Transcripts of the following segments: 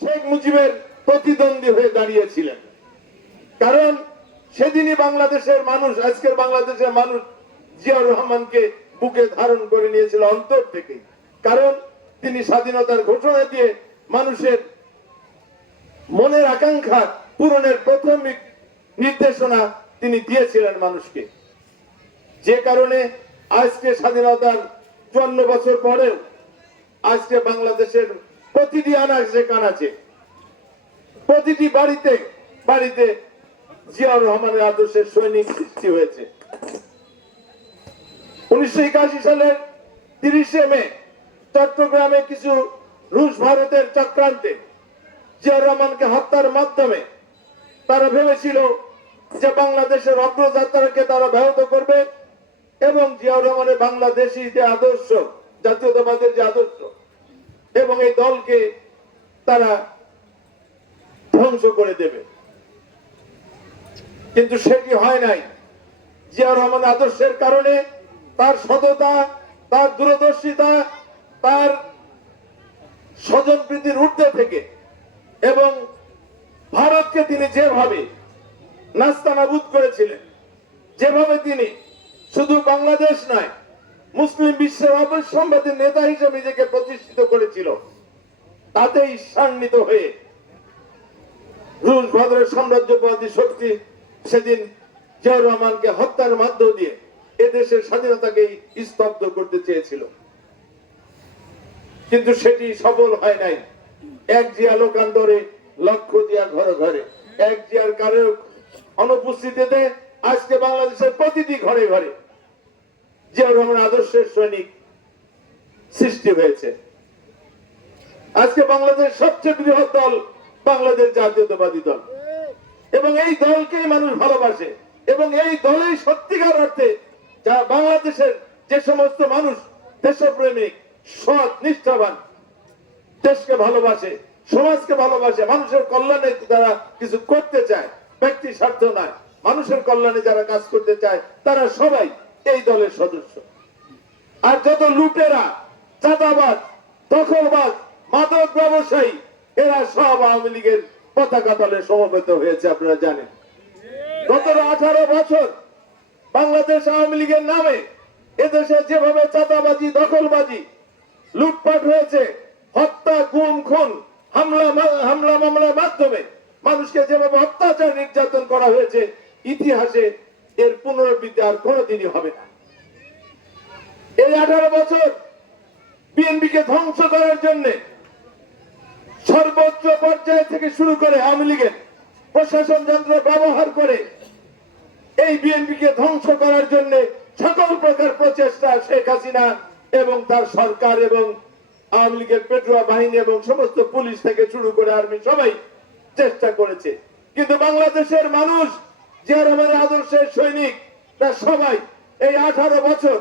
শেখ মুজিবের প্রতিদ্বন্দ্বী হয়ে দাঁড়িয়েছিলেন। কারণ সেদিনই বাংলাদেশের মানুষ, আজকের বাংলাদেশের মানুষ জিয়াউর রহমানকে বুকে ধারণ করে নিয়েছিল অন্তর থেকে কারণ তিনি স্বাধীনতার ঘোষণা দিয়ে মানুষের মনের আকাঙ্ক্ষা পূরণের প্রাথমিক নির্দেশনা তিনি দিয়েছিলেন মানুষকে। যে কারণে আজকে স্বাধীনতার চুয়ান্ন বছর পরেও আজকে বাংলাদেশের প্রতিটি আনাচে কানাচে প্রতিটি বাড়িতে বাড়িতে জিয়াউর রহমানের আদর্শের সৈনিক সৃষ্টি হয়েছে। উনিশশো একাশি সালের তিরিশে মে, চট্টগ্রামে কিছু রুশ ভারতের চক্রান্তে জিয়াউর রহমানকে হত্যার মাধ্যমে তারা ভেবেছিল যে বাংলাদেশের অগ্রযাত্রাকে তারা ব্যাহত করবে এবং জিয়াউর রহমানের বাংলাদেশি যে আদর্শ, জাতীয়তাবাদের যে আদর্শ এবং এই দলকে তারা ধ্বংস করে দেবে। কিন্তু সেটি হয় নাই? জিয়াউর রহমান আদর্শের কারণে তার সততা, তার দূরদর্শিতা, তার স্বজন প্রীতির ঊর্ধ্বে থেকে এবং ভারতকে তিনি যেভাবে নাস্তানাবুদ করেছিলেন, যেভাবে তিনি শুধু বাংলাদেশ নয় মুসলিম বিশ্বের অবশ্যম্বাদী নেতা হিসেবে নিজেকে প্রতিষ্ঠিত করেছিল। তাতে ঈর্ষান্বিত হয়ে রুশ ভদ্রের সাম্রাজ্যবাদী শক্তি সেদিন জিয়াউর রহমানকে হত্যার মাধ্য দিয়ে এদেশের স্বাধীনতাকে স্তব্ধ করতে চেয়েছিল। কিন্তু সেটি সফল হয় নাই। এক জিয়া লোকান্তরে, লক্ষ জিয়া ঘরে ঘরে। এক জিয়ার কারও অনুপস্থিতিতে আজকে বাংলাদেশের প্রতিটি ঘরে ঘরে আদর্শের সৈনিক সৃষ্টি হয়েছে। আজকে সবচেয়ে বৃহৎ দল বাংলাদেশ জাতীয়তাবাদী দল। এবং এই মানুষ ভালোবাসে এবং এই সত্যিকার অর্থে যা বাংলাদেশের যে সমস্ত মানুষ দেশপ্রেমিক, সৎ, নিষ্ঠাবান, দেশকে ভালোবাসে, সমাজকে ভালোবাসে, মানুষের কল্যাণে তারা কিছু করতে চায়, ব্যক্তি স্বার্থ নয়। মানুষের কল্যাণে যারা কাজ করতে চায়, তারা সবাই এই দলের সদস্য। আর যত লুটেরা চাঁদাবাদ দখলবাদ মাদক ব্যবসায়ী, এরা সব আওয়ামী লীগের পতাকা তলে সমবেত হয়েছে, আপনারা জানেন। গত আঠারো বছর বাংলাদেশ আওয়ামী লীগের নামে এদেশে যেভাবে চাঁদাবাজি, দখলবাজি, লুটপাট হয়েছে, হত্যা, গুম, খুন, হামলা হামলা, মামলার মাধ্যমে মানুষকে যেভাবে অত্যাচার নির্যাতন করা হয়েছে, ইতিহাসে এর পুনরাবৃত্তি আর কোনোদিনই হবে না। এই আঠারো বছর বিএনপি কে ধ্বংস করার জন্য সর্বোচ্চ পর্যায় থেকে শুরু করে আওয়ামী লীগের প্রশাসন যন্ত্র ব্যবহার করে এই বিএনপি কে ধ্বংস করার জন্য সকল প্রকার প্রচেষ্টা শেখ হাসিনা এবং তার সরকার এবং আওয়ামী লীগের পেটুয়া বাহিনী এবং সমস্ত পুলিশ থেকে শুরু করে আর্মি সবাই চেষ্টা করেছে। কিন্তু বাংলাদেশের মানুষ জিয়া রহমানের আদর্শের সৈনিক তা সবাই এই আঠারো বছর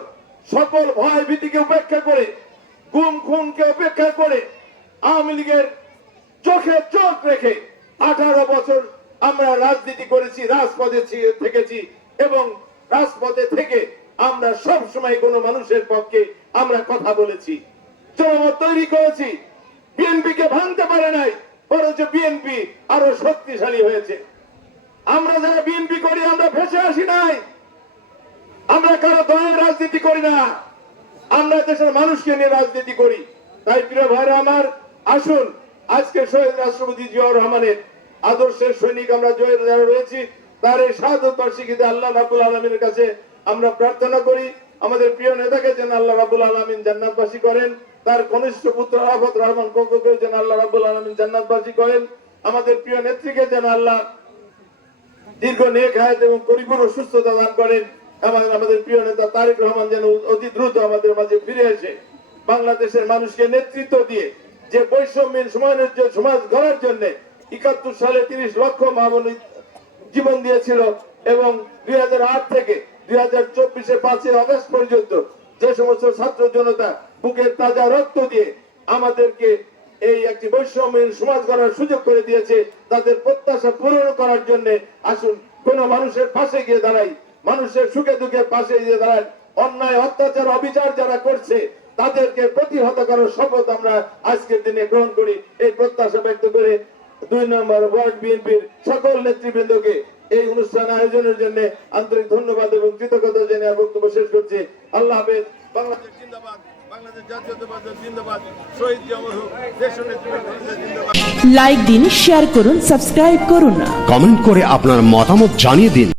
সকল ভয় ভীতিকে উপেক্ষা করে, গুম খুনকে উপেক্ষা করে আওয়ামী লীগের চোখে চোখ রেখে আঠারো বছর আমরা রাজনীতি করেছি, রাজপথে থেকেছি এবং রাজপথে থেকে আমরা সব সময় কোনো মানুষের পক্ষে আমরা কথা বলেছি। জনমত তৈরি করেছি। বিএনপি কে ভাঙতে পারে নাই, বরঞ্চ বিএনপি আরও শক্তিশালী হয়েছে। আমরা যারা বিএনপি করি, আমরা ফেসে আসি নাই। আমরা কারও দলের রাজনীতি করি না। আমরা দেশের মানুষকে নিয়ে রাজনীতি করি। তাই প্রিয় ভাইরা আমার, আসুন, আজকে শহীদ রাষ্ট্রপতি জিয়াউর রহমানের আদর্শের সৈনিক আমরা জয়ের যারা রয়েছি, তার এই শাহাদত বার্ষিকীতে আল্লাহ রাবুল আলমিনের কাছে আমরা প্রার্থনা করি। আমাদের প্রিয় নেতাকে যেন আল্লাহ রাবুল আলমিন জান্নাতবাসী করেন। তার কনিষ্ঠ পুত্র আফত রহমান কোকোকে যেন আল্লাহ রাবুল আলমিন জান্নাতবাসী করেন। আমাদের প্রিয় নেত্রীকে যেন আল্লাহ দীর্ঘ নেক হায়াত এবং পরিপূর্ণ সুস্থতা দান করেন। এবং আমাদের প্রিয় নেতা তারেক রহমান যেন অতি দ্রুত আমাদের মাঝে ফিরে এসে বাংলাদেশের মানুষকে নেতৃত্ব দিয়ে যে বৈষম্যহীন সমানের সমাজ গড়ার জন্য একাত্তর সালে তিরিশ লক্ষ মামনি জীবন দিয়েছিল এবং দুই হাজার আট থেকে দুই হাজার চব্বিশে পাঁচই আগস্ট পর্যন্ত যে সমস্ত ছাত্র জনতা বুকের তাজা রক্ত দিয়ে আমাদেরকে এই একটি বৈষম্যহীন সমাজ গড়ার সুযোগ করে দিয়েছে, তাদের প্রত্যাশা পূরণ করার জন্য আসুন, কোন মানুষের পাশে গিয়ে দাঁড়াই। মানুষের সুখে দুঃখে পাশে গিয়ে দাঁড়ান। অন্যায়, অত্যাচার, অবিচার যারা করছে, তাদেরকে প্রতিহত করার শপথ আমরা আজকের দিনে গ্রহণ করি। এই প্রত্যাশা ব্যক্ত করে দুই নম্বর ওয়ার্ড বিএনপির সকল নেতৃবৃন্দকে এই অনুষ্ঠান আয়োজনের জন্য আন্তরিক ধন্যবাদ এবং কৃতজ্ঞতা জানিয়ে বক্তব্য শেষ করছি। আল্লাহ হাফেজ। বাংলাদেশ জিন্দাবাদ বাংলাদেশ জাতীয়তাবাদ দল জিন্দাবাদ। শহীদ জমর হোক দেশ জিন্দাবাদ। লাইক দিন শেয়ার করুন সাবস্ক্রাইব করুন কমেন্ট করে আপনার মতামত জানিয়ে দিন।